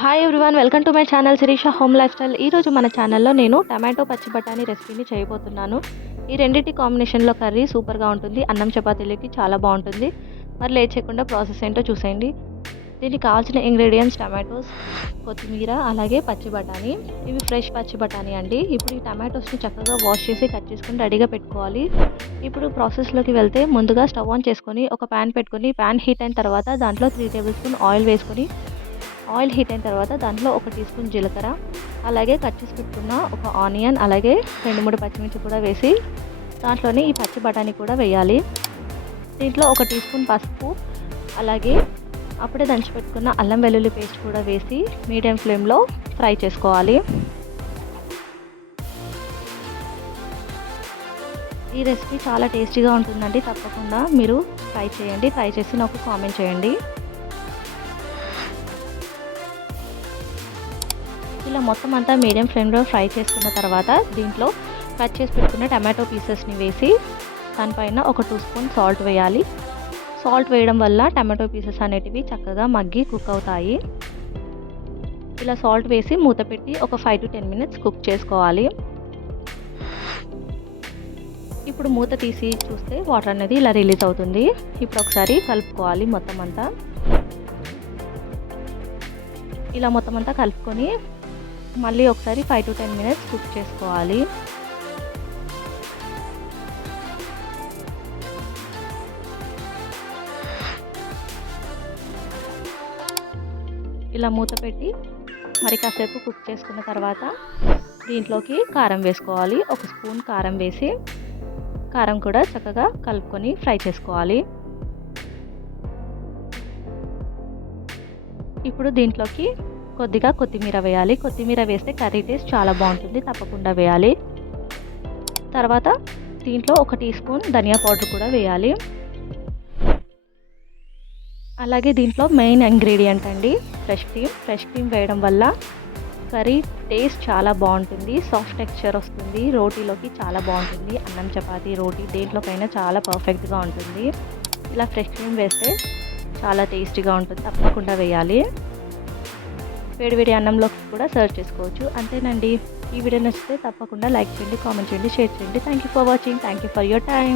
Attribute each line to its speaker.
Speaker 1: Hi everyone welcome to my channel Sirisha home lifestyle ఈరోజు మన ఛానల్లో నేను టమాటో పచ్చి బఠానీ రెసిపీని చేయబోతున్నాను. ఈ రెండింటి కాంబినేషన్లో కర్రీ సూపర్గా ఉంటుంది అన్నం చపాతీలకి చాలా బాగుంటుంది. మరి లేచేయకుండా ప్రాసెస్ ఏంటో చూసేయండి. దీనికి కావాల్సిన ఇంగ్రీడియంట్స్ టమాటోస్ కొత్తిమీర అలాగే పచ్చి బఠానీ. ఇవి ఫ్రెష్ పచ్చి బఠానీ అండి. ఇప్పుడు ఈ టమాటోస్ని చక్కగా వాష్ చేసి కట్ చేసుకుని రెడీగా పెట్టుకోవాలి. ఇప్పుడు ప్రాసెస్లోకి వెళ్తే ముందుగా స్టవ్ ఆన్ చేసుకొని ఒక ప్యాన్ పెట్టుకొని ప్యాన్ హీట్ అయిన తర్వాత దాంట్లో త్రీ టేబుల్ స్పూన్ ఆయిల్ వేసుకొని ఆయిల్ హీట్ అయిన తర్వాత దాంట్లో ఒక టీ స్పూన్ జీలకర్ర అలాగే కట్ చేసి పెట్టుకున్న ఒక ఆనియన్ అలాగే రెండు మూడు పచ్చిమిర్చి కూడా వేసి దాంట్లోనే ఈ పచ్చి బఠానీ కూడా వేయాలి. దీంట్లో ఒక టీ స్పూన్ పసుపు అలాగే అప్పుడే దంచి పెట్టుకున్న అల్లం వెల్లుల్లి పేస్ట్ కూడా వేసి మీడియం ఫ్లేమ్లో ఫ్రై చేసుకోవాలి. ఈ రెసిపీ చాలా టేస్టీగా ఉంటుందండి. తప్పకుండా మీరు ట్రై చేయండి. ట్రై చేసి నాకు కామెంట్ చేయండి. ఇలా మొత్తం అంతా మీడియం ఫ్లేమ్లో ఫ్రై చేసుకున్న తర్వాత దీంట్లో కట్ చేసి పెట్టుకున్న టమాటో పీసెస్ని వేసి దానిపైన ఒక టూ స్పూన్ సాల్ట్ వేయాలి. సాల్ట్ వేయడం వల్ల టమాటో పీసెస్ అనేటివి చక్కగా మగ్గి కుక్ అవుతాయి. ఇలా సాల్ట్ వేసి మూత పెట్టి ఒక five to ten minutes cook చేసుకోవాలి. ఇప్పుడు మూత తీసి చూస్తే వాటర్ అనేది ఇలా రిలీజ్ అవుతుంది. ఇప్పుడు ఒకసారి కలుపుకోవాలి మొత్తం అంతా. ఇలా మొత్తం అంతా కలుపుకొని మళ్ళీ ఒకసారి five to ten minutes cook చేసుకోవాలి. ఇలా మూత పెట్టి మరి కాసేపు కుక్ చేసుకున్న తర్వాత దీంట్లోకి కారం వేసుకోవాలి. ఒక స్పూన్ కారం వేసి కారం కూడా చక్కగా కలుపుకొని ఫ్రై చేసుకోవాలి. ఇప్పుడు దీంట్లోకి కొద్దిగా కొత్తిమీర వేయాలి. కొత్తిమీర వేస్తే కర్రీ టేస్ట్ చాలా బాగుంటుంది. తప్పకుండా వేయాలి. తర్వాత దీంట్లో ఒక టీ స్పూన్ ధనియా పౌడర్ కూడా వేయాలి. అలాగే దీంట్లో మెయిన్ ఇంగ్రీడియంట్ అండి ఫ్రెష్ క్రీమ్. ఫ్రెష్ క్రీమ్ వేయడం వల్ల కర్రీ టేస్ట్ చాలా బాగుంటుంది. సాఫ్ట్ టెక్స్చర్ వస్తుంది. రోటీలోకి చాలా బాగుంటుంది. అన్నం చపాతీ రోటీ దేంట్లోకైనా చాలా పర్ఫెక్ట్గా ఉంటుంది. ఇలా ఫ్రెష్ క్రీమ్ వేస్తే చాలా టేస్టీగా ఉంటుంది. తప్పకుండా వేయాలి. వేడివేడి అన్నంలోకి కూడా సర్వ్ చేసుకోవచ్చు. అంతేనండి. ఈ వీడియో నచ్చితే తప్పకుండా లైక్ చేయండి కామెంట్ చేయండి షేర్ చేయండి. Thank you for watching thank you for your time